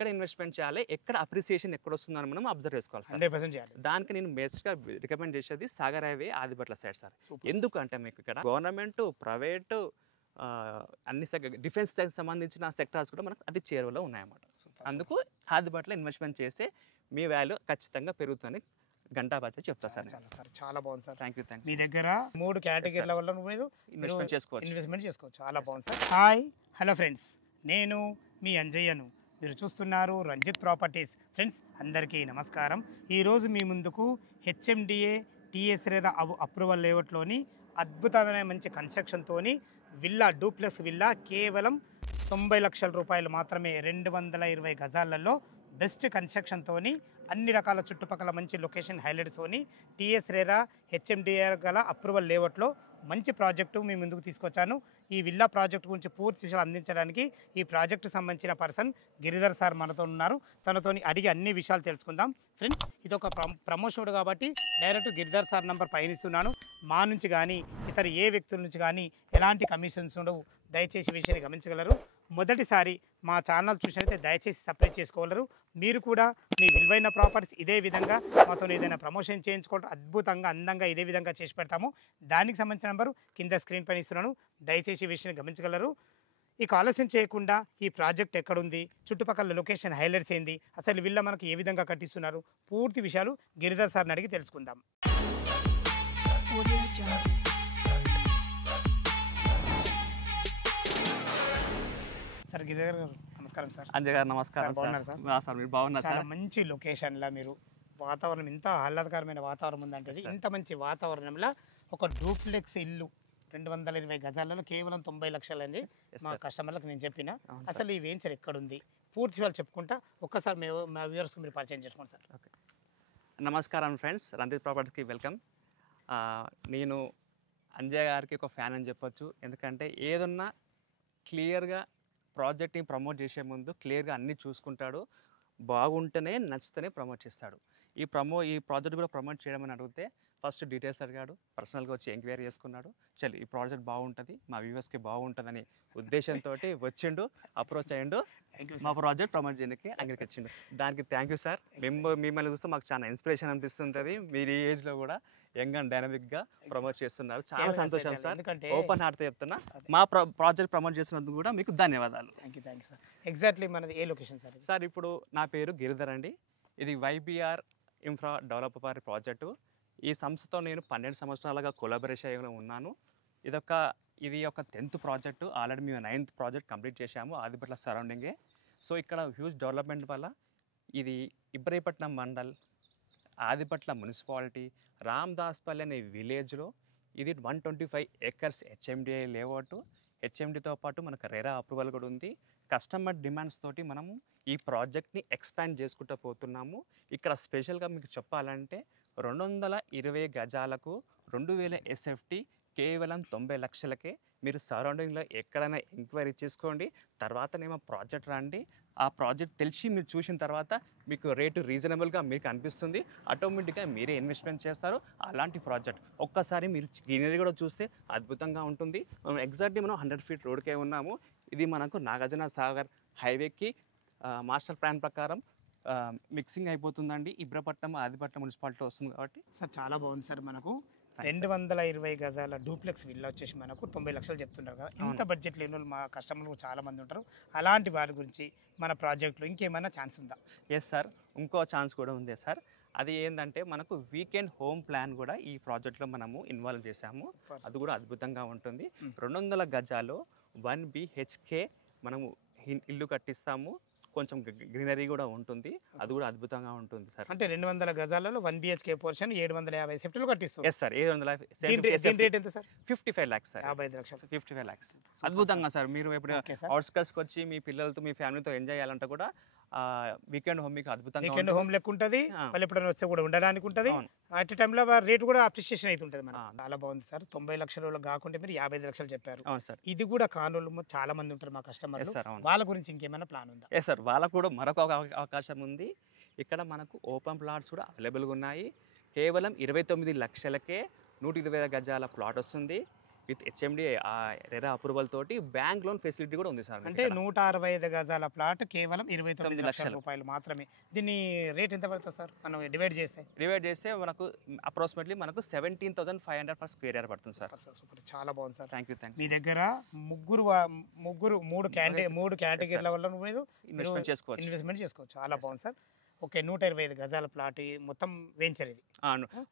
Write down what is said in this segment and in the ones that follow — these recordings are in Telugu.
ఎక్కడ ఇన్వెస్ట్మెంట్ చేయాలి, ఎక్కడ అప్రిసియేషన్ ఎక్కడ వస్తుందని మనం అబ్జర్వ్ చేసుకోవాలి సార్. 100% చేయాలి. దానికి నేను బెస్ట్గా రికమెండ్ చేసేది Sagar highway Adibatla side sir. Super. ఎందుకంటే మీకు ఇక్కడ గవర్నమెంట్, ప్రైవేటు, అన్ని డిఫెన్స్ సంబంధించిన సెక్టార్స్ కూడా మనకు అది చేరువలో ఉన్నాయన్నమాట. సూపర్. అందుకు ఆదిబట్ల ఇన్వెస్ట్మెంట్ చేస్తే మీ వాల్యూ ఖచ్చితంగా పెరుగుతుందని గంటాబద్ధ చెప్తా సార్. చాలా బాగుంది సార్. Thank you. మీ దగ్గర 3 కేటగిరీల వల్ల మీరు ఇన్వెస్ట్మెంట్ చేసుకోవచ్చు. చాలా బాగుంది సార్. హాయ్, హలో ఫ్రెండ్స్, నేను మీ అంజయ్యను. మీరు చూస్తున్నారు రంజిత్ ప్రాపర్టీస్. ఫ్రెండ్స్ అందరికీ నమస్కారం. ఈరోజు మీ ముందుకు హెచ్ఎండిఏ టీఎస్ రేరా అప్రూవల్ లేఅవుట్లోని అద్భుతమైన మంచి కన్స్ట్రక్షన్తోని విల్లా, డూప్లెక్స్ విల్లా కేవలం 90 లక్షల రూపాయలు మాత్రమే, 220 గజాలలో బెస్ట్ కన్స్ట్రక్షన్తోని అన్ని రకాల చుట్టుపక్కల మంచి లొకేషన్ హైలైట్స్తోని టీఎస్ రేరా హెచ్ఎండిఏ గల అప్రూవల్ లేఅవుట్లో మంచి ప్రాజెక్టు మీ ముందుకు తీసుకొచ్చాను. ఈ విల్లా ప్రాజెక్ట్ గురించి పూర్తి విషయాలు అందించడానికి ఈ ప్రాజెక్టు సంబంధించిన పర్సన్ గిరిధర్ సార్ మనతో ఉన్నారు. తనతోని అడిగి అన్ని విషయాలు తెలుసుకుందాం. ఫ్రెండ్స్, ఇది ఒక ప్రమోషన్ కాబట్టి డైరెక్ట్ గిరిధర్ సార్ నంబర్ పయనిస్తున్నాను. మా నుంచి కానీ ఇతర ఏ వ్యక్తుల నుంచి కానీ ఎలాంటి కమిషన్స్ ఉండవు. దయచేసి విషయాన్ని గమనించగలరు. మొదటిసారి మా ఛానల్ చూసినట్లయితే దయచేసి సబ్స్క్రైబ్ చేసుకోగలరు. మీరు కూడా మీ విలువైన ప్రాపర్టీస్ ఇదే విధంగా మాతో ఏదైనా ప్రమోషన్ చేయించుకోవడం అద్భుతంగా అందంగా ఇదే విధంగా చేసి పెడతాము. దానికి సంబంధించిన నెంబరు కింద స్క్రీన్ పైన ఇస్తున్నాను. దయచేసి ఈ విషయాన్ని గమనించగలరు. ఇక ఆలస్యం చేయకుండా ఈ ప్రాజెక్ట్ ఎక్కడుంది, చుట్టుపక్కల లొకేషన్ హైలైట్స్ ఏంది, అసలు విల్లా మనకు ఏ విధంగా కట్టిస్తున్నారు, పూర్తి విషయాలు గిరిధర్ సార్ని అడిగి తెలుసుకుందాం. సార్ గిరిధర్ గారు నమస్కారం సార్. అంజయ్ గారు నమస్కారం. బాగున్నారు సార్? సార్ మీరు బాగున్నారు చాలా సార్. మంచి లొకేషన్లో మీరు వాతావరణం ఇంత ఆహ్లాదకరమైన వాతావరణం ఉందంటే ఇంత మంచి వాతావరణంలో ఒక డూప్లెక్స్ ఇల్లు 220 గజాలలో కేవలం 90 లక్షలు అండి. మా కస్టమర్లకు నేను చెప్పిన అసలు ఈ వెంచర్ ఎక్కడుంది పూర్తి విషయాలు చెప్పుకుంటా. ఒక్కసారి మా వ్యూవర్స్కి మీరు పరిచయం చేసుకోండి సార్. ఓకే, నమస్కారం ఫ్రెండ్స్, రంజిత్ ప్రాపర్టీస్కి వెల్కమ్. నేను అంజయ్ గారికి ఒక ఫ్యాన్ అని చెప్పొచ్చు. ఎందుకంటే ఏదన్నా క్లియర్గా ప్రాజెక్ట్ని ప్రమోట్ చేసే ముందు క్లియర్గా అన్నీ చూసుకుంటాడు. బాగుంటేనే నచ్చితేనే ప్రమోట్ చేస్తాడు. ఈ ప్రాజెక్ట్ కూడా ప్రమోట్ చేయడం అని అడిగితే ఫస్ట్ డీటెయిల్స్ అడిగాడు, పర్సనల్గా వచ్చి ఎంక్వైరీ చేసుకున్నాడు. చల్ ఈ ప్రాజెక్ట్ బాగుంటుంది, మా వ్యూవర్స్కి బాగుంటుందని ఉద్దేశంతో వచ్చిండు, అప్రోచ్ అయ్యిండు, మా ప్రాజెక్ట్ ప్రమోట్ చేయడానికి అక్కడికి వచ్చిండు. దానికి థ్యాంక్ యూ సార్. మిమ్మల్ని చూస్తే మాకు చాలా ఇన్స్పిరేషన్ అనిపిస్తుంటుంది. మీరు ఈ ఏజ్లో కూడా యంగ్ అండ్ డైనమిక్గా ప్రమోట్ చేస్తున్నారు. చాలా సంతోషం సార్. ఓపెన్ హార్ట్తో చెప్తున్నా. మా ప్రాజెక్ట్ ప్రమోట్ చేస్తున్నందుకు కూడా మీకు ధన్యవాదాలు. Thank you sir. ఎగ్జాక్ట్లీ మనది ఏ లొకేషన్ సార్? సార్ ఇప్పుడు నా పేరు గిరిధర్ అండి. ఇది వైబిఆర్ ఇన్ఫ్రా డెవలపర్ ప్రాజెక్టు. ఈ సంస్థతో నేను 12 సంవత్సరాలుగా కొలాబరేషన్లో ఉన్నాను. ఇది ఒక 10th ప్రాజెక్టు. ఆల్రెడీ మేము 9th ప్రాజెక్ట్ కంప్లీట్ చేశాము ఆదిబట్ల సరౌండింగే. సో ఇక్కడ హ్యూజ్ డెవలప్మెంట్ వల్ల ఇది ఇబ్రహీపట్నం మండల్, ఆదిబట్ల మున్సిపాలిటీ, రామ్దాస్పల్లి అనే విలేజ్లో ఇది 125 acres హెచ్ఎండిఏ లేఅవుట్. హెచ్ఎండితో పాటు మనకు రెరా అప్రూవల్ కూడా ఉంది. కస్టమర్ డిమాండ్స్ తోటి మనము ఈ ప్రాజెక్ట్ని ఎక్స్పాండ్ చేసుకుంటూ పోతున్నాము. ఇక్కడ స్పెషల్గా మీకు చెప్పాలంటే 220 గజాలకు 2000 SFT కేవలం 90 లక్షలకే. మీరు సరౌండింగ్లో ఎక్కడైనా ఎంక్వైరీ చేసుకోండి, తర్వాతనేమో ప్రాజెక్ట్ రండి. ఆ ప్రాజెక్ట్ తెలిసి మీరు చూసిన తర్వాత మీకు రేటు రీజనబుల్గా మీకు అనిపిస్తుంది, ఆటోమేటిక్గా మీరే ఇన్వెస్ట్మెంట్ చేస్తారు. అలాంటి ప్రాజెక్ట్ ఒక్కసారి మీరు గ్రీనరీ కూడా చూస్తే అద్భుతంగా ఉంటుంది. ఎగ్జాక్ట్లీ మనం 100 feet రోడ్కే ఉన్నాము. ఇది మనకు నాగార్జున సాగర్ హైవేకి మాస్టర్ ప్లాన్ ప్రకారం మిక్సింగ్ అయిపోతుందండి. ఇబ్రహీపట్నం ఆదిబట్నం మున్సిపాలిటీ వస్తుంది కాబట్టి సార్ చాలా బాగుంది సార్. మనకు 220 గజాల డూప్లెక్స్ విల్లా వచ్చేసి మనకు 90 లక్షలు చెప్తుంటారు కదా. ఇంత బడ్జెట్ లేని వాళ్ళు మా కస్టమర్లు చాలా మంది ఉంటారు. అలాంటి వారి గురించి మన ప్రాజెక్టులో ఇంకేమైనా ఛాన్స్ ఉందా? ఎస్ సార్, ఇంకో ఛాన్స్ కూడా ఉంది సార్. అది ఏంటంటే మనకు వీకెండ్ హోమ్ ప్లాన్ కూడా ఈ ప్రాజెక్ట్లో మనము ఇన్వాల్వ్ చేశాము. అది కూడా అద్భుతంగా ఉంటుంది. 200 గజాలు 1 BHK మనము ఇల్లు కట్టిస్తాము. కొంచెం గ్రీనరీ కూడా ఉంటుంది. అది కూడా అద్భుతంగా ఉంటుంది సార్. అంటే 200 గజాలలో 1 BHK పోర్షన్ 750 SFTలు కట్టిస్తాం. Yes sir, 750. దీని రేట్ ఎంత సార్? 55 lakhs sir. 55 లక్షలు. 55 lakhs. అద్భుతంగా సార్. మీరు ఎప్పుడు అవుట్స్కట్స్కి వచ్చి మీ పిల్లలతో మీ ఫ్యామిలీతో ఎంజాయ్ చేయాలంటే కూడా వీకెండ్ హోమ్ మీకు అద్భుతంగా వీకెండ్ హోమ్ లెక్క ఉంటుంది. వాళ్ళు ఎప్పుడైనా వస్తే కూడా ఉండడానికి ఉంటుంది. అట్ టైంలో రేట్ కూడా అప్రిషియేషన్ అయితే ఉంటుంది. మనకు చాలా బాగుంది సార్. 90 లక్షలు కాకుండా మీరు 55 లక్షలు చెప్పారు. అవును సార్. ఇది కూడా కానోళ్ళు చాలా మంది ఉంటారు మా కస్టమర్లు. వాళ్ళ గురించి ఇంకేమైనా ప్లాన్ ఉందా? ఎస్ సార్, వాళ్ళకు కూడా మరొక అవకాశం ఉంది. ఇక్కడ మనకు ఓపెన్ ప్లాట్స్ కూడా అవైలబుల్గా ఉన్నాయి. కేవలం 29 లక్షలకే 120 గజాల ప్లాట్ వస్తుంది. విత్ హెచ్ఎండి రెరా అప్రూవల్ తోటి బ్యాంక్ లోన్ ఫెసిలిటీ కూడా ఉంది సార్. అంటే 165 గజాల ప్లాట్ కేవలం 29 లక్షల లక్షలు. రూపాయలు మాత్రమే. దీని రేట్ ఎంత పడుతుంది సార్ మనం డివైడ్ చేస్తే? మనకు అప్రాక్సిమేట్లీ మనకు 17,500 పర్ స్క్వేర్ యార్డ్ పడుతుంది సార్. సూపర్ సూపర్, చాలా బాగుంది సార్. Thank you. మీ దగ్గర మూడు కేటగిరీల వల్ల మీరు ఇన్వెస్ట్మెంట్ చేసుకోవచ్చు. చాలా బాగుంది సార్. ఓకే, 125 గజాల ప్లాట్ మొత్తం వెంచర్ ఇది.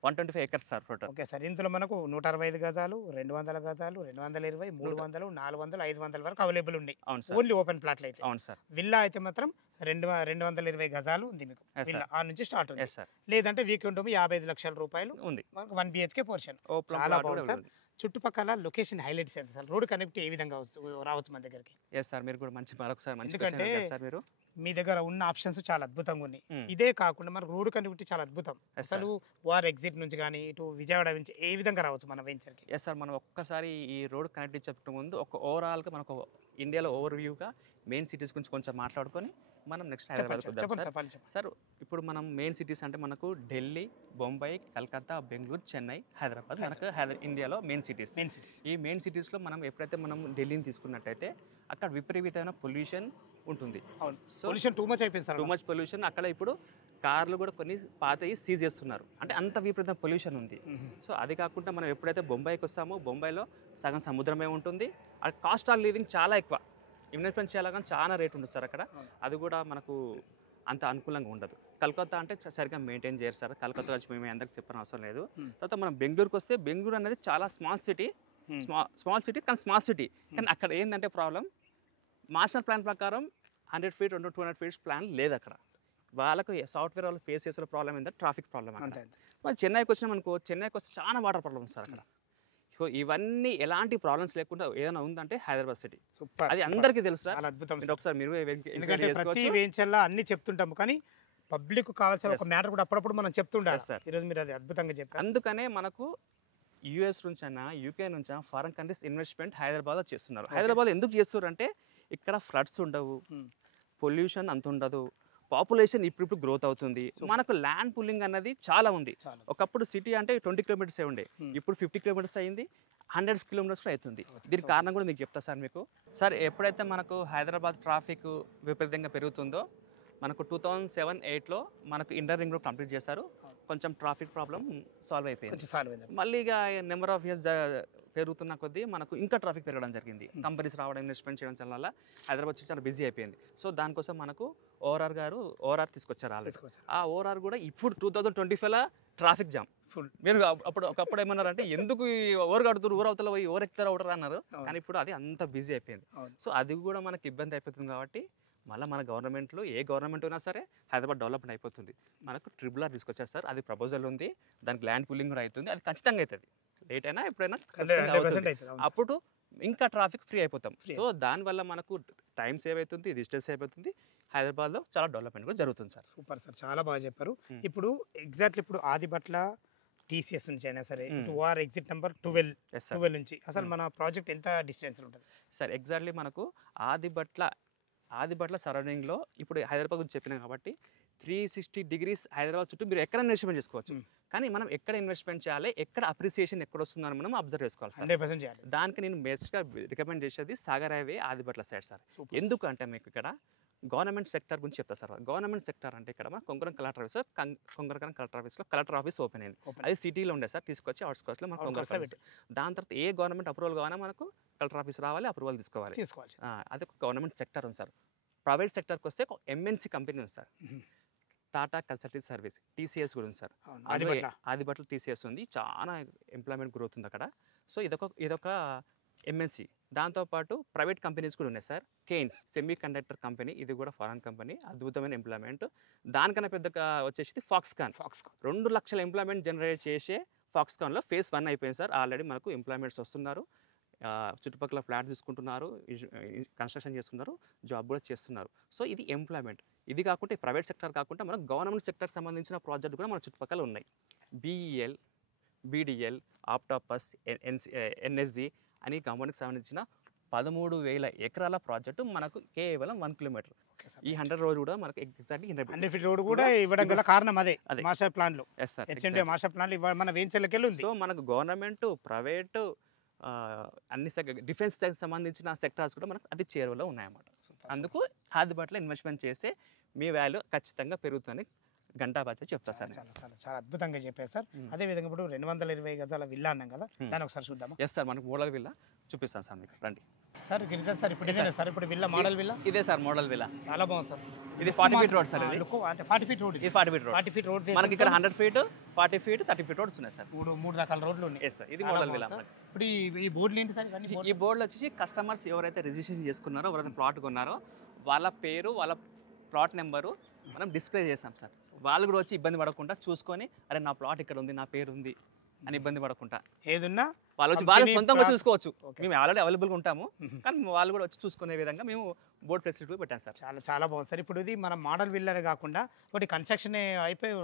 125 acres sir total. Okay sir, ఇందులో మనకు 165 గజాలు, 200 గజాలు, 220, 300, 400, 500 వరకు అవైలబుల్ ఉన్నాయి. అవును సార్. ఓన్లీ ఓపెన్ ప్లాట్లు అయితే. అవును సార్. విల్లా అయితే మాత్రం 220 గజాలు ఉంది మీకు. విల్లా ఆ నుంచి స్టార్ట్ ఉంది. Yes sir. లేదంటే వీకెండ్ 55 లక్షల రూపాయలు ఉంది. మనకు 1 BHK పోర్షన్. ఓపెన్ చాలా ప్లాట్ బాగుంది కూడా సార్. ఉంది. చుట్టుపక్కల లొకేషన్ హైలైట్స్ ఎంత సార్? రోడ్ కనెక్ట్ ఏ విధంగా రావచ్చు మన దగ్గరికి? ఎస్ సార్, మీరు కూడా మరొకసారి మంచి ఎందుకంటే question అడిగారు సార్ మీరు. మీ దగ్గర ఉన్న ఆప్షన్స్ చాలా అద్భుతంగా ఉన్నాయి. Hmm. ఇదే కాకుండా మనకు రోడ్ కనెక్టివిటీ చాలా అద్భుతం. Yes, అసలు వార్ ఎగ్జిట్ నుంచి కానీ ఇటు విజయవాడ నుంచి ఏ విధంగా రావచ్చు మన వెంచర్కి? ఎస్ సార్, మనం ఒక్కసారి ఈ రోడ్ కనెక్ట్ చెప్పే ముందు ఓవరాల్గా మనకు ఇండియాలో ఓవర్ వ్యూగా మెయిన్ సిటీస్ గురించి కొంచెం మాట్లాడుకొని మనం నెక్స్ట్ హైదరాబాద్ చెప్పండి సార్, చెప్పండి. సార్. ఇప్పుడు మనం మెయిన్ సిటీస్ అంటే మనకు ఢిల్లీ, బొంబాయి, కలకత్తా, బెంగళూరు, చెన్నై, హైదరాబాద్ మనకు ఇండియాలో మెయిన్ సిటీస్. ఈ మెయిన్ సిటీస్లో మనం ఎప్పుడైతే మనం ఢిల్లీని తీసుకున్నట్టయితే అక్కడ విపరీతమైన పొల్యూషన్ ఉంటుంది. అవును, పొల్యూషన్ టూ మచ్ అయిపోయింది సార్. Too much pollution. అక్కడ ఇప్పుడు కార్లు కూడా కొన్ని పాతవి సీజ్ చేస్తున్నారు. అంటే అంత విపరీతమైన పొల్యూషన్ ఉంది. సో అది కాకుండా మనం ఎప్పుడైతే బొంబాయికి వస్తామో బొంబాయిలో సగం సముద్రమే ఉంటుంది. అక్కడ కాస్ట్ ఆఫ్ లివింగ్ చాలా ఎక్కువ. ఇన్వెస్ట్మెంట్ చేయాలని చాలా రేట్ ఉంటుంది సార్ అక్కడ. అది కూడా మనకు అంత అనుకూలంగా ఉండదు. కలకత్తా అంటే సరిగ్గా మెయింటైన్ చేయరు సార్. కలకత్తా వచ్చి మేము ఎందుకు చెప్పిన అవసరం లేదు. తర్వాత మనం బెంగళూరుకి వస్తే బెంగళూరు అనేది చాలా స్మాల్ సిటీ కానీ స్మార్ట్ సిటీ. కానీ అక్కడ ఏంటంటే ప్రాబ్లం, మాస్టర్ ప్లాన్ ప్రకారం 100 feet 200 feet ప్లాన్ లేదు అక్కడ. వాళ్ళకు సాఫ్ట్వేర్ వాళ్ళు ఫేస్ చేసిన ప్రాబ్లం ఏంటంటే ట్రాఫిక్ ప్రాబ్లం. మరి చెన్నైకి వచ్చినాం అనుకో, చెన్నైకి వస్తే చాలా వాటర్ ప్రాబ్లమ్స్ సార్ అక్కడ. సో ఇవన్నీ ఎలాంటి ప్రాబ్లమ్స్ లేకుండా ఏదైనా ఉందంటే హైదరాబాద్ సిటీ. సూపర్, అది అందరికీ తెలుసు సార్. చాలా అద్భుతం. ఒకసారి మీరు ఎందుకంటే ప్రతి వెంచర్లో అన్ని చెప్తుంటాము, కానీ పబ్లిక్ కావాల్సిన ఒక మ్యాటర్ కూడా అప్పుడప్పుడు మనం చెప్తుండాలి సార్. ఈరోజు మీరు అది అద్భుతంగా చెప్పారు. అందుకనే మనకు యూఎస్ నుంచి అయినా యూకే నుంచి ఫారెన్ కంట్రీస్ ఇన్వెస్ట్మెంట్ హైదరాబాద్లో చేస్తున్నారు. హైదరాబాద్ ఎందుకు చేస్తున్నారు అంటే ఇక్కడ ఫ్లడ్స్ ఉండవు, పొల్యూషన్ అంత ఉండదు, పాపులేషన్ ఇప్పుడు గ్రోత్ అవుతుంది. మనకు ల్యాండ్ పుల్లింగ్ అన్నది చాలా ఉంది. ఒకప్పుడు సిటీ అంటే 20 kilometers ఉండే, ఇప్పుడు 50 kilometers అయింది, 100 kilometers అవుతుంది. దీనికి కారణం కూడా మీకు చెప్తా సార్. మీకు సార్ ఎప్పుడైతే మనకు హైదరాబాద్ ట్రాఫిక్ విపరీతంగా పెరుగుతుందో, మనకు 2007-8లో మనకు ఇంటర్ రింగ్ రోడ్ కంప్లీట్ చేశారు. కొంచెం ట్రాఫిక్ ప్రాబ్లం సాల్వ్ అయిపోయింది. మళ్ళీ ఇక నెంబర్ ఆఫ్ ఇయర్స్ పెరుగుతున్న కొద్దీ మనకు ఇంకా ట్రాఫిక్ పెరగడం జరిగింది. కంపెనీస్ రావడం, ఇన్వెస్ట్మెంట్ చేయడం వల్ల హైదరాబాద్ చాలా బిజీ అయిపోయింది. సో దానికోసం మనకు ఓఆర్ఆర్ తీసుకొచ్చారు. ఆ ఓఆర్ఆర్ కూడా ఇప్పుడు 2025లో ట్రాఫిక్ జామ్ ఫుల్. మీరు ఒకప్పుడు ఏమన్నారంటే ఎందుకు ఓవర్ కడుతున్నారు, ఊరు అవతల పోయి ఓవర్ ఎక్కుతారు అవుతారు అన్నారు. కానీ ఇప్పుడు అది అంత బిజీ అయిపోయింది. సో అది కూడా మనకి ఇబ్బంది అయిపోతుంది. కాబట్టి మళ్ళీ మన గవర్నమెంట్లో ఏ గవర్నమెంట్ అయినా సరే హైదరాబాద్ డెవలప్మెంట్ అయిపోతుంది. మనకు RRR తీసుకొచ్చారు సార్. అది ప్రపోజల్ ఉంది, దానికి ల్యాండ్ పుల్లింగ్ కూడా అవుతుంది. అది ఖచ్చితంగా అవుతుంది, లేట్ అయినా ఎప్పుడైనా అప్పుడు ఇంకా ట్రాఫిక్ ఫ్రీ అయిపోతాం. సో దానివల్ల మనకు టైం సేవ్ అవుతుంది, డిస్టెన్స్ సేవ్ అవుతుంది, హైదరాబాద్లో చాలా డెవలప్మెంట్ కూడా జరుగుతుంది సార్. సూపర్ సార్, చాలా బాగా చెప్పారు. ఇప్పుడు ఎగ్జాక్ట్లీ ఇప్పుడు ఆదిబట్ల TCS నుంచి అయినా సరే ఇటు వార్ ఎగ్జిట్ నెంబర్ 12 నుంచి అసలు మన ప్రాజెక్ట్ ఎంత డిస్టెన్స్ ఉంటుంది సార్? ఎగ్జాక్ట్లీ మనకు ఆదిబట్ల సరౌండింగ్లో ఇప్పుడు హైదరాబాద్ గురించి చెప్పినాం కాబట్టి 360 degrees హైదరాబాద్ చుట్టూ మీరు ఎక్కడ ఇన్వెస్ట్మెంట్ చేసుకోవచ్చు. కానీ మనం ఎక్కడ ఇన్వెస్ట్మెంట్ చేయాలి, ఎక్కడ అప్రిసియేషన్ ఎక్కడ వస్తుందని మనం అబ్జర్వ్ చేసుకోవాలి సార్. 100% చేయాలి. దానికి నేను బెస్ట్గా రికమెండ్ చేసేది Sagar highway Adibatla side sir. ఎందుకంటే మీకు ఇక్కడ గవర్నమెంట్ సెక్టర్ గురించి చెప్తా సార్. గవర్నమెంట్ సెక్టర్ అంటే ఇక్కడ మన కొంగరం కలెక్టర్ ఆఫీస్, కొంగరం కలెక్టర్ ఆఫీస్లో కలెక్టర్ ఆఫీస్ ఓపెన్ అయింది. అది సిటీలో ఉండే సార్, తీసుకొచ్చి అవుట్స్కర్ట్స్లో మన కొంగరం. దాని తర్వాత ఏ గవర్నమెంట్ అప్రూవల్ కావాలన్నా మనకు కలెక్టర్ ఆఫీస్ రావాలి, అప్రూవల్ తీసుకోవాలి. అది ఒక గవర్నమెంట్ సెక్టర్ ఉంది సార్. ప్రైవేట్ సెక్టర్కి వస్తే ఒక MNC కంపెనీ ఉంది sir, Tata consulting service, TCS కూడా ఉంది సార్. ఆదిబట్ల TCS ఉంది, చాలా ఎంప్లాయ్మెంట్ గ్రోత్ ఉంది అక్కడ. సో ఇదొక MNC. దాంతోపాటు ప్రైవేట్ కంపెనీస్ కూడా ఉన్నాయి sir. Kaynes semiconductor company, ఇది కూడా ఫారెన్ కంపెనీ, అద్భుతమైన ఎంప్లాయ్మెంట్. దానికన్నా పెద్దగా వచ్చేసి ఫాక్స్కాన్ 2 లక్షల ఎంప్లాయ్మెంట్ జనరేట్ చేసే ఫాక్స్కాన్లో phase 1 అయిపోయింది సార్. ఆల్రెడీ మనకు ఎంప్లాయ్మెంట్స్ వస్తున్నారు, చుట్టుపక్కల ఫ్లాట్ తీసుకుంటున్నారు, కన్స్ట్రక్షన్ చేసుకున్నారు, జాబ్ కూడా చేస్తున్నారు. సో ఇది ఎంప్లాయ్మెంట్. ఇది కాకుండా ప్రైవేట్ సెక్టర్ కాకుండా మనకు గవర్నమెంట్ సెక్టర్కి సంబంధించిన ప్రాజెక్ట్ కూడా మన చుట్టుపక్కల ఉన్నాయి. BEL, BDL, ఆప్టాపస్, NSG అని గవర్నమెంట్కి సంబంధించిన 13,000 ఎకరాల ప్రాజెక్టు మనకు కేవలం 1 kilometer. ఈ 100 road కూడా మనకు ఎగ్జాక్ట్లీ 100 feet రోడ్ కూడా ఇవ్వడం గల కారణం అదే మాస్టర్ ప్లాన్ లో. మన వెంచర్లకి వెళ్ళి ఉంది. సో మనకు గవర్నమెంట్, ప్రైవేట్ అన్ని డిఫెన్స్ సంబంధించిన సెక్టార్స్ కూడా మనకు అతి చేరువలో ఉన్నాయన్నమాట. అందుకు హాదిబాట్లో ఇన్వెస్ట్మెంట్ చేస్తే మీ వాల్యూ ఖచ్చితంగా పెరుగుతుందని గంటాబాద్తో చెప్తా సార్. చాలా చాలా చాలా అద్భుతంగా చెప్పారు సార్. అదే విధంగా ఇప్పుడు 220 గజాల విల్లా అన్నాం కదా, దాన్ని ఒకసారి చూద్దామా? ఎస్ సార్, మనకు మోడల్ విల్లా చూపిస్తాను సార్ మీకు, రండి సార్. గిరిధర్ సార్, ఇప్పుడు ఇదేనా సార్ ఇప్పుడు విల్లా, మోడల్ విల్లా? ఇదే సార్ మోడల్ విల్లా, చాలా బాగుంది సార్. ఇది 40 ఫీట్ రోడ్ సార్. ఇది అంటే 40 ఫీట్ రోడ్, ఇది 40 ఫీట్ రోడ్. 40 ఫీట్ రోడ్ మనకి ఇక్కడ 100 ఫీట్, 40 ఫీట్, 30 ఫీట్ రోడ్స్ ఉన్నాయి సార్. మూడు రకాల రోడ్లు ఉన్నాయి. ఎస్ సార్, ఇది మోడల్ విల్లా. ఇప్పుడు ఈ బోర్డులు ఏంటి సార్? ఈ బోర్డులు వచ్చేసి కస్టమర్స్ ఎవరైతే రిజిస్ట్రేషన్ చేసుకున్నారో, ఎవరైతే ప్లాట్ కొన్నారో వాళ్ళ పేరు, వాళ్ళ ప్లాట్ నెంబరు మనం డిస్ప్లే చేసాం సార్. వాళ్ళు కూడా వచ్చి ఇబ్బంది పడకుండా చూసుకొని, అరే నా ప్లాట్ ఇక్కడ ఉంది, నా పేరు ఉంది అని ఇబ్బంది పడకుండా ఏదున్నా వాళ్ళు వచ్చి వాళ్ళు సొంతంగా చూసుకోవచ్చు. మేము ఆల్రెడీ అవైలబుల్గా ఉంటాము, కానీ వాళ్ళు కూడా వచ్చి చూసుకునే విధంగా మేము బోర్డ్ ఫెసిలిటీ పెట్టాం సార్. చాలా చాలా బాగుంది సార్. ఇప్పుడు ఇది మన మోడల్ విల్లానే కాకుండా ఒకటి కన్స్ట్రక్షన్ అయిపోయి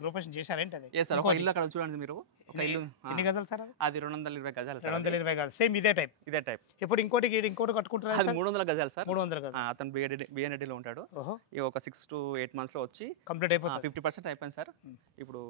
గ్రూపేషన్ చేశారేంటి? అది సార్ ఒక ఇల్లు అక్కడ చూడండి మీరు, ఒక ఇల్లు ఎన్ని గజాలు సార్? అది 220 గజాలు. 220 గజాలు, సేమ్ ఇదే టైప్. ఇప్పుడు ఇంకోటి కట్టుకుంటారు, అది 300 గజాలు సార్. 300 గజాలు. అతను బిఎన్ఎడిలో ఉంటాడు. ఈ ఒక 6 to 8 months లో వచ్చి కంప్లీట్ అయిపోతుంది. 50% అయిపోయింది సార్. ఇప్పుడు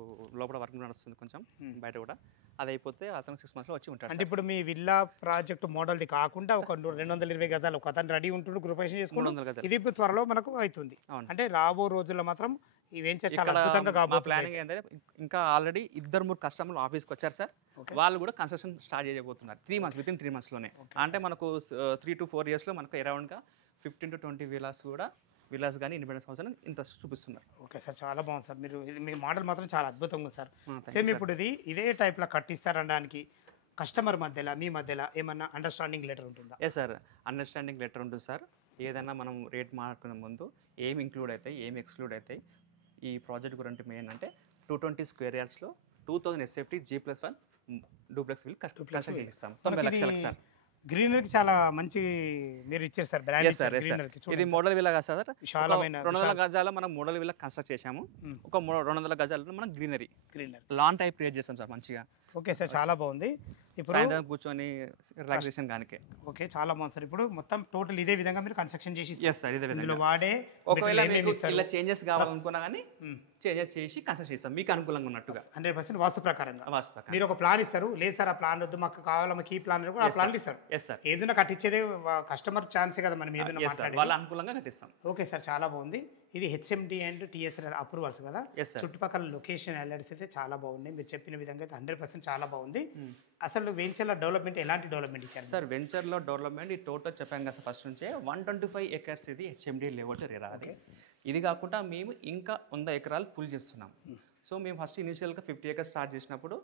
లోపల వర్క్ నడుస్తుంది కొంచెం, బయట కూడా. అది అయిపోతే అతను 6 months లో వచ్చి ఉంటాడు. అంటే ఇప్పుడు మీ విల్లా ప్రాజెక్ట్ మోడల్ది కాకుండా ఒక 220 గజాలు ఒక అతను రెడీ ఉంటుండు, గ్రూపేషన్ చేసుకుంటూ ఇది త్వరలో మనకు అవుతుంది. అంటే రాబో రోజుల్లో మాత్రం ఈ వెంచర్ చాలా అద్భుతంగా కాబోతుంది. ప్లానింగ్ ఏంటంటే ఇంకా ఆల్రెడీ 2-3 కస్టమర్లు ఆఫీస్కి వచ్చారు సార్. వాళ్ళు కూడా కన్స్ట్రక్షన్ స్టార్ట్ చేయబోతున్నారు 3 months, వితిన్ 3 months లోనే. అంటే మనకు 3 to 4 years లో మనకు అరౌండ్గా 15 to 20 విలాస్ కానీ ఇండిపెండెన్స్ హౌస్ అని ఇంట్రెస్ట్ చూపిస్తున్నారు. ఓకే సార్, చాలా బాగుంది సార్. మీ మోడల్ మాత్రం చాలా అద్భుతంగా ఉంది సార్. సేమ్ ఇప్పుడు ఇదే టైప్లో కట్టిస్తారనడానికి కస్టమర్ మధ్యలో మీ మధ్యలో ఏమన్నా అండర్స్టాండింగ్ లెటర్ ఉంటుందా? సార్, అండర్స్టాండింగ్ లెటర్ ఉంటుంది సార్. ఏదైనా మనం రేట్ మాట్లాడుకునే ముందు ఏమి ఇంక్లూడ్ అవుతాయి, ఏమి ఎక్స్క్లూడ్ అవుతాయి, ఈ ప్రాజెక్ట్ గురించి మెయిన్ అంటే 220 square yardsలో 2000 SFT G+1 duplex will construct చేస్తాం 90 లక్షలకు సార్. గ్రీనరీకి చాలా మంచి మీరు ఇచ్చారు సార్ బ్రాండ్. ఇది మోడల్ విల్లా కదా సార్, విశాలమైన 200 గజాల మనం మోడల్ విల్లా కన్స్ట్రక్ట్ చేసాము. ఒక 200 గజాలలో మనం గ్రీనరీ లాన్ టైప్ క్రియేట్ చేస్తాం సార్ మంచిగా. ఓకే సార్, చాలా బాగుంది. ఇప్పుడు సాయంత్రం కూర్చొని రిలాక్సేషన్ గానికే. ఓకే, చాలా బాగుంది సార్. ఇప్పుడు మొత్తం టోటల్ ఇదే విధంగా మీరు కన్స్ట్రక్షన్ చేసి సార్ ఇదే విధంగా వాడే. ఒకవేళ మీకు ఇలా చేంజెస్ కావాలనుకున్నా కానీ చేంజెస్ చేసి కన్స్ట్రక్ట్ చేస్తాం మీకు అనుకూలంగా ఉన్నట్టుగా 100% వాస్తు ప్రకారంగా. మీరు ఒక ప్లాన్ ఇస్తారు, లేదు సార్ ఆ ప్లాన్ వద్దు మాకు కావాలి, మాకు ఈ ప్లాన్ కూడా ఆ ప్లాన్ ఇస్తారు. ఏదైనా కట్టించేదే కస్టమర్ ఛాన్సే కదా, మనం ఏదైనా మాట్లాడే వాళ్ళ అనుకూలంగా కట్టిస్తాం. ఓకే సార్, చాలా బాగుంది. ఇది హెచ్ఎండి అండ్ టిఎస్ఆర్ అప్రూవల్స్ కదా. చుట్టుపక్కల లొకేషన్ అలర్ట్స్ అయితే చాలా బాగున్నాయి. మీరు చెప్పిన విధంగా అయితే 100% చాలా బాగుంది. అసలు వెంచర్లో డెవలప్మెంట్ ఎలాంటి డెవలప్మెంట్ ఇచ్చారు సార్? వెంచర్లో డెవలప్మెంట్ ఈ టోటల్ చెప్పాం కదా ఫస్ట్ నుంచే 125 acres ఇది హెచ్ఎండి లెవెల్ రేరాది. ఇది కాకుండా మేము ఇంకా 100 ఎకరాలు పుల్ చేస్తున్నాం. సో మేము ఫస్ట్ ఇనిషియల్గా 50 acres స్టార్ట్ చేసినప్పుడు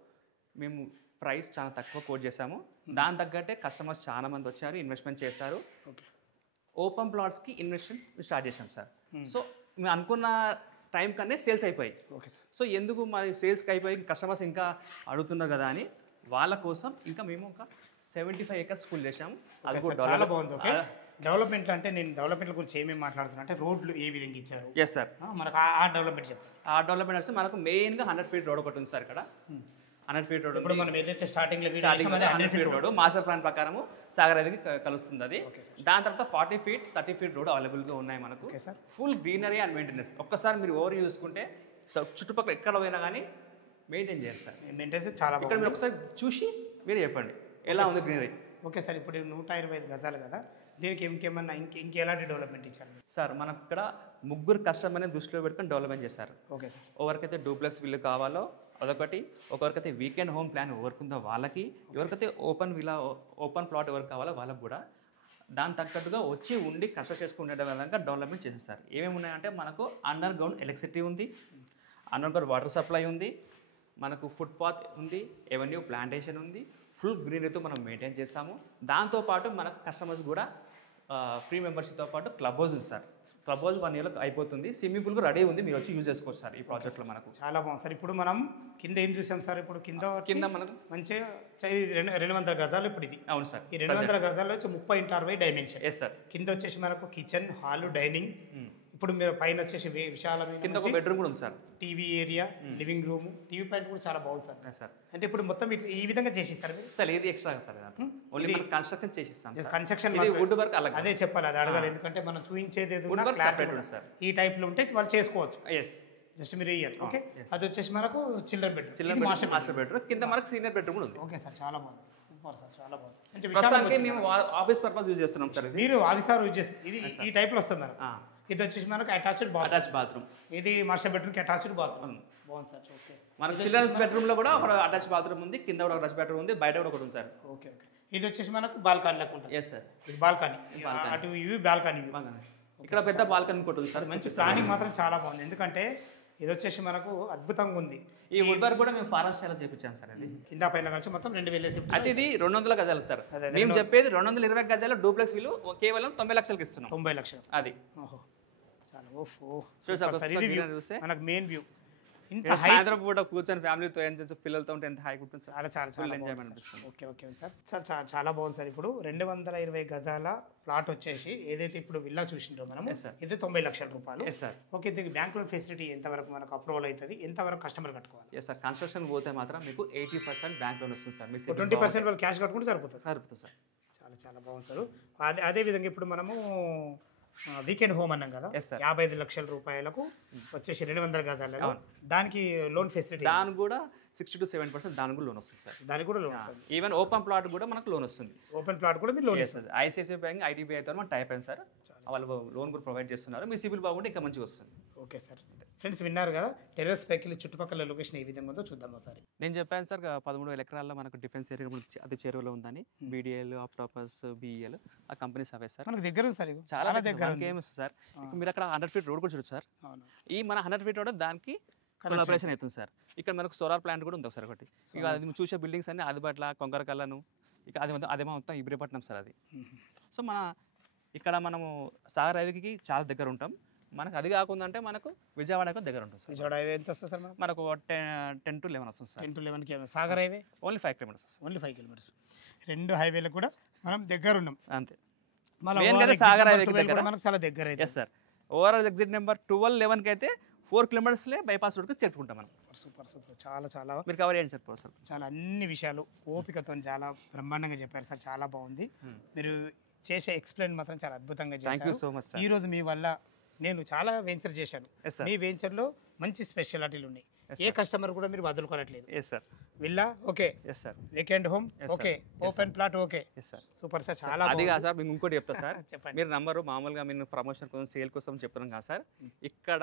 మేము ప్రైస్ చాలా తక్కువ కోట్ చేసాము. దాని తగ్గట్టే కస్టమర్స్ చాలా మంది వచ్చారు, ఇన్వెస్ట్మెంట్ చేశారు. ఓపెన్ ప్లాట్స్కి ఇన్వెస్ట్మెంట్ స్టార్ట్ చేసాం సార్. సో మేము అనుకున్న టైం కన్నా సేల్స్ అయిపోయాయి. Okay sir. సో ఎందుకు మరి సేల్స్కి అయిపోయి కస్టమర్స్ ఇంకా అడుగుతున్నారు కదా అని వాళ్ళ కోసం ఇంకా మేము ఒక 75 acres ఫుల్ చేసాము. అది చాలా బాగుంది. ఓకే, డెవలప్మెంట్ అంటే నేను డెవలప్మెంట్ గురించి ఏమేమి మాట్లాడుతున్నా అంటే రోడ్లు ఏ విధంగా ఇచ్చారు? ఎస్ సార్, మనకు ఆ డెవలప్మెంట్ చెప్పండి. ఆ డెవలప్మెంట్ వస్తే మనకు మెయిన్గా 100 feet రోడ్ ఒకటి ఉంది సార్. ఇక్కడ 100 feet రోడ్ ఇప్పుడు మనం ఏదైతే starting 100 feet road master plan ప్రకారం సాగర్ నదికి కలుస్తుంది అది. దాని తర్వాత 40 feet 30 feet రోడ్ అవైలబుల్గా ఉన్నాయి మనకు. Full greenery and maintenance. ఒక్కసారి మీరు ఓవర్ చూసుకుంటే చుట్టుపక్కల ఎక్కడ పోయినా కానీ మెయింటైన్ చేయాలి సార్. మెయింటెనెన్స్ చాలా ఇక్కడ మీరు ఒకసారి చూసి మీరు చెప్పండి ఎలా ఉంది గ్రీనరీ. ఓకే సార్, ఇప్పుడు 125 గజాలు కదా, దీనికి ఇంకేమన్నా ఇంకెలాంటి డెవలప్మెంట్ ఇచ్చారు సార్? మనకు ఇక్కడ 3 కస్టమర్ని దృష్టిలో పెట్టుకొని డెవలప్మెంట్ చేశారు. Okay sir. ఎవరికైతే డూప్లెక్స్ విల్లు కావాలో అదొకటి, ఒకరికైతే వీకెండ్ హోమ్ ప్లాన్ ఎవరికుందో వాళ్ళకి, ఎవరికైతే ఓపెన్ ప్లాట్ ఎవరికి కావాలో వాళ్ళకి కూడా దాని తగ్గట్టుగా వచ్చి ఉండి కన్స్ట్రక్ట్ చేసుకునే విధంగా డెవలప్మెంట్ చేసేస్తారు. ఏమేమి ఉన్నాయంటే మనకు అండర్ గ్రౌండ్ ఎలక్ట్రిసిటీ ఉంది, అండర్ గ్రౌండ్ వాటర్ సప్లై ఉంది, మనకు ఫుట్పాత్ ఉంది, ఎవెన్యూ ప్లాంటేషన్ ఉంది, ఫుల్ గ్రీనరీతో మనం మెయింటైన్ చేస్తాము. దాంతోపాటు మనకు కస్టమర్స్ కూడా ఫ్రీ మెంబర్షిప్తో పాటు క్లబ్ హౌస్ ఉంది సార్. క్లబ్ హౌస్ 1 year అయిపోతుంది. స్విమ్మింగ్ పూల్ కూడా రెడీ ఉంది, మీరు వచ్చి యూజ్ చేసుకోవచ్చు సార్ ఈ ప్రాజెక్ట్లో. మనకు చాలా బాగుంది సార్. ఇప్పుడు మనం కింద ఏం చూసాం సార్? ఇప్పుడు కింద మనకు మంచిగా 200 గజాలు ఇప్పుడు ఇది. అవును సార్, ఈ 200 గజాల్లో వచ్చి 30 x 60 డైమెన్షన్. Yes sir. కింద వచ్చేసి మనకు కిచెన్, హాల్, డైనింగ్. ఇప్పుడు మీరు పైన వచ్చేసి విశాలమైన కింద ఒక బెడ్రూమ్ కూడా ఉంది sir, TV area, living room, TV point కూడా చాలా బాగుంది సార్. సార్ అంటే ఇప్పుడు మొత్తం ఈ విధంగా చేసిస్తారు సార్? ఇది ఎక్స్ట్రా సార్, ఓన్లీ మనం కన్స్ట్రక్షన్ చేసిస్తాం. కన్స్ట్రక్షన్ వుడ్ వర్క్ అలాగే. అదే చెప్పాలి, అది అడగాలి. ఎందుకంటే మనం చూపించేది సార్ ఈ టైప్లో ఉంటే వాళ్ళు చేసుకోవచ్చు. ఎస్, జస్ట్ మీరు ఇయ్యాలి. ఓకే, అది వచ్చేసి మనకు చిల్డ్రన్ బెడ్రూమ్, మాస్టర్ బెడ్రూమ్. కింద మనకు సీనియర్ బెడ్రూమ్ కూడా ఉంది. ఓకే సార్, చాలా బాగుంది. సూపర్ సార్, చాలా బాగుంది. మంచి ప్రస్తుతానికి విశాలంగా మేము ఆఫీస్ పర్పస్ యూజ్ చేస్తున్నాం సార్ ఇది. మీరు ఆవిసార్ యూజ్ చేస్తారు, ఇది ఈ టైప్లో వస్తుంది మనకు. ఇది వచ్చేసి మనకు అటాచ్డ్ బాత్రూమ్, ఇది మాస్టర్ బెడ్రూమ్కి అటాచ్డ్ బాత్రూమ్. బాగుంది సార్. ఓకే, మనకు చిల్డ్రన్స్ బెడ్రూమ్ లో కూడా ఒక అటాచ్ బాత్రూమ్ ఉంది, కింద కూడా అటాచ్ బెడ్రూమ్ ఉంది, బయట కూడా ఒకటి ఉంది సార్. Okay okay. ఇది వచ్చేసి మనకు బాల్కనీ లెక్క ఉంటుంది. ఎస్ సార్, ఇది బాల్కనీ, అటు ఇవి బాల్కనీ. ఇక్కడ పెద్ద బాల్కనీ ఇంకోటి ఉంది సార్. మంచి ప్లానింగ్ మాత్రం చాలా బాగుంది, ఎందుకంటే ఇది వచ్చేసి మనకు అద్భుతంగా ఉంది. ఈ వుడ్ వర్క్ కూడా మేము ఫారెస్ట్ స్టైల్ చేపించాం సార్. అది కింద పైన కలిసి మొత్తం 2000 అయితే ఇది 200 గజాలు సార్. మేము చెప్పేది 220 గజాల డూప్లెక్స్ విలు కేవలం 90 లక్షలకి ఇస్తున్నాం. 90 లక్షలు అది. ఓహో, చాలా. ఓహో, చూస్తే మనకు మెయిన్ వ్యూ. ఇంత సాయంత్రం పూట కూర్చొని ఫ్యామిలీతో ఎంజాయ్, పిల్లలతో ఉంటే ఎంత హాయిగా ఉంటుంది సార్. చాలా చాలా చాలా ఎంజాయ్మెంట్ అనిపిస్తుంది. Okay okay sir. చాలా బాగుంది సార్. ఇప్పుడు 220 గజాల ప్లాట్ వచ్చేసి ఏదైతే ఇప్పుడు విల్లా చూసిందో మనం, ఇది 90 లక్షల రూపాయలు. ఓకే, దీనికి బ్యాంక్ లోన్ ఫెసిలిటీ ఎంతవరకు మనకు అప్రూవల్ అవుతుంది, ఎంతవరకు కస్టమర్ కట్టుకోవాలి? ఎస్ సార్, కన్స్ట్రక్షన్ పోతే మాత్రం మీకు 80% బ్యాంక్ లోన్ వస్తుంది సార్. మీకు 20% వాళ్ళు క్యాష్ కట్టుకుంటే సరిపోతుంది సార్. చాలా చాలా బాగుంది సార్. అదే విధంగా ఇప్పుడు మనము వీకెండ్ హోమ్ అన్నాం కదా, 55 లక్షల రూపాయలకు వచ్చేసి 200 గజాలలో, దానికి లోన్ ఫెసిలిటీ దానికి కూడా 60 to 70% దానికి కూడా లోన్ వస్తుంది సార్. దానికి కూడా లోన్ వస్తుంది. ఈవెన్ ఓపెన్ ప్లాట్ కూడా మనకు లోన్ వస్తుంది. ఓపెన్ ప్లాట్ కూడా మీరు లోన్ ఇస్తుంది. ఐసిఐసిఐ బ్యాంక్, ఐడిబిఐ తో మనం టైప్ అయింది సార్. వాళ్ళు లోన్ కూడా ప్రొవైడ్ చేస్తున్నారు. మీ సిబిల్ బాగుంటే ఇంకా మంచిగా వస్తుంది. Okay sir. ఫ్రెండ్స్ విన్నారు కదా, టెర్రస్ పైకి చుట్టుపక్కల లొకేషన్ ఏ విధంగా ఉందో చూద్దాం ఒకసారి. నేను చెప్పాను సార్ 13,000 ఎకరాల్లో మనకు డిఫెన్స్ ఏరియా అది చెరువులో ఉందని. బీడీఎల్, ఆప్టాపస్, బిఈఎల్ ఆ కంపెనీస్ అవే సార్. మనకు దగ్గర ఉంది సార్, చాలా దగ్గర. ఏమొస్తుంది సార్, మీరు అక్కడ 100 feet రోడ్ కూడా చూడొచ్చు సార్. ఈ మన 100 feet రోడ్ దానికి కొలాబరేషన్ అవుతుంది సార్. ఇక్కడ మనకు సోలార్ ప్లాంట్ కూడా ఉంది ఒకసారి ఒకటి. ఇక అది చూసే బిల్డింగ్స్ అన్ని ఆదిబట్ల, కొంగరకల్లను, ఇక అదేమో మొత్తం ఇబ్రపట్నం సార్ అది. సో మన ఇక్కడ మనము సాగర్ హైవేకి చాలా దగ్గర ఉంటాం. మనకు అది కాకుండా అంటే మనకు విజయవాడకు దగ్గర ఉంటుంది సార్. విజయవాడ హైవే ఎంత వస్తుంది సార్? మనకు 10 to 11 వస్తుంది sir. 10 to 11 kilometres. Sagar highway only 5 kilometers. Only 5 kilometers. రెండు హైవేలకు కూడా మనం దగ్గర ఉన్నాం అంతే. సాగర్ హైవే కూడా మనకు చాలా దగ్గర అయితే. Yes sir, overall exit number 1211 కి అయితే 4 kilometers బైపాస్ రోడ్కి చేరుకుంటాం మనం. సూపర్ సూపర్, చాలా చాలా మీరు కవర్ చేయండి సార్. చాలా అన్ని విషయాలు ఓపికతో చాలా బ్రహ్మాండంగా చెప్పారు సార్. చాలా బాగుంది. మీరు చేసే ఎక్స్ప్లెయిన్ మాత్రం చాలా అద్భుతంగా చేశారు. Thank you so much sir. ఈ రోజు మీ వల్ల నేను చాలా వెంచర్ చేశాను. మీ వెంచర్లో మంచి స్పెషాలిటీలు ఉన్నాయి. ఏ కస్టమర్ కూడా మీరు వదులుకోవట్లేదు. Yes sir. Villa okay, yes sir. Weekend home okay, open plot okay. Yes sir. Super sir, చాలా అది కాదు సార్, మీకు ఇంకోటి చెప్తా సార్. చెప్పండి. మీరు నంబరు మామూలుగా మీరు ప్రమోషన్ కోసం, సేల్ కోసం చెప్తున్నాం కదా సార్. ఇక్కడ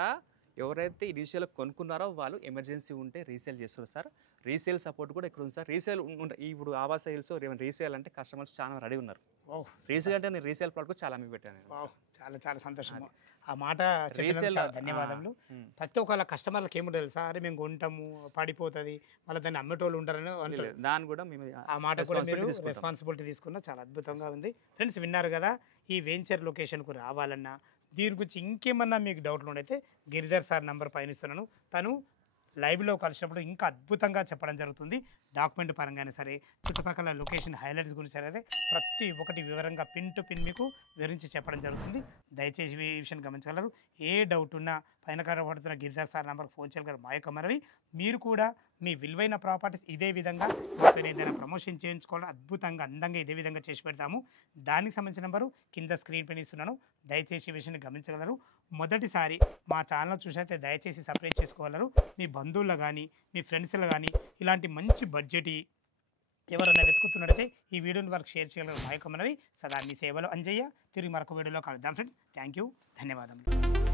ఎవరైతే ఇనిషియల్ కొనుక్కున్నారో వాళ్ళు ఎమర్జెన్సీ ఉంటే రీసేల్ చేస్తారు సార్. రీసేల్ సపోర్ట్ కూడా ఇక్కడ ఉంది సార్. రీసేల్ ఇప్పుడు ఆవాస హిల్స్ రీసేల్ అంటే కస్టమర్స్ చాలా రెడీ ఉన్నారు. రీసేల్ అంటే నేను రీసేల్ ప్లాట్ కూడా చాలా మీకు పెట్టాను. చాలా చాలా సంతోషం. ఆ మాట ధన్యవాదములు. ప్రతి ఒక్క కస్టమర్లకు ఏమి తెలుసా, అరే మేము కొంటాము పడిపోతుంది, మళ్ళీ దాన్ని అమ్మేటోళ్ళు ఉంటారని అంటారు. దాన్ని కూడా మేము ఆ మాట కూడా మీరు రెస్పాన్సిబిలిటీ తీసుకున్నా, చాలా అద్భుతంగా ఉంది. ఫ్రెండ్స్ విన్నారు కదా, ఈ వెంచర్ లొకేషన్కు రావాలన్నా దీని గురించి ఇంకేమన్నా మీకు డౌట్లు ఉండైతే గిరిధర్ సార్ నంబర్ పైన ఇస్తున్నాను. తను లైవ్లో కలిసినప్పుడు ఇంకా అద్భుతంగా చెప్పడం జరుగుతుంది. డాక్యుమెంట్ పరంగానే సరే, చుట్టుపక్కల లొకేషన్ హైలైట్స్ గురించి సరే ప్రతి ఒక్కటి వివరంగా పిన్ టు పిన్ మీకు వివరించి చెప్పడం జరుగుతుంది. దయచేసి ఈ విషయాన్ని గమనించగలరు. ఏ డౌట్ ఉన్నా పైన కనబడుతున్న గిరిధర్ సార్ నంబర్కి ఫోన్ చేయగలరు. మా యొక్క మనవి, మీరు కూడా మీ విలువైన ప్రాపర్టీస్ ఇదే విధంగా మాతో ఏదైనా ప్రమోషన్ చేయించుకోవాలని అద్భుతంగా అందంగా ఇదే విధంగా చేసి పెడతాము. దానికి సంబంధించిన నెంబరు కింద స్క్రీన్ పైన ఇస్తున్నాను. దయచేసి ఈ విషయాన్ని గమనించగలరు. మొదటిసారి మా ఛానల్ చూసినైతే దయచేసి సబ్స్క్రైబ్ చేసుకోగలరు. మీ బంధువులు కానీ మీ ఫ్రెండ్స్లో కానీ ఇలాంటి మంచి బడ్జెట్ ఎవరైనా వెతుకుతున్నట్టయితే ఈ వీడియోని వరకు షేర్ చేయగలరు. మా యొక్క మనవి. సదా మీ సేవలో అంజయ్య. తిరిగి మరొక వీడియోలో కలుద్దాం ఫ్రెండ్స్. థ్యాంక్ యూ, ధన్యవాదములు.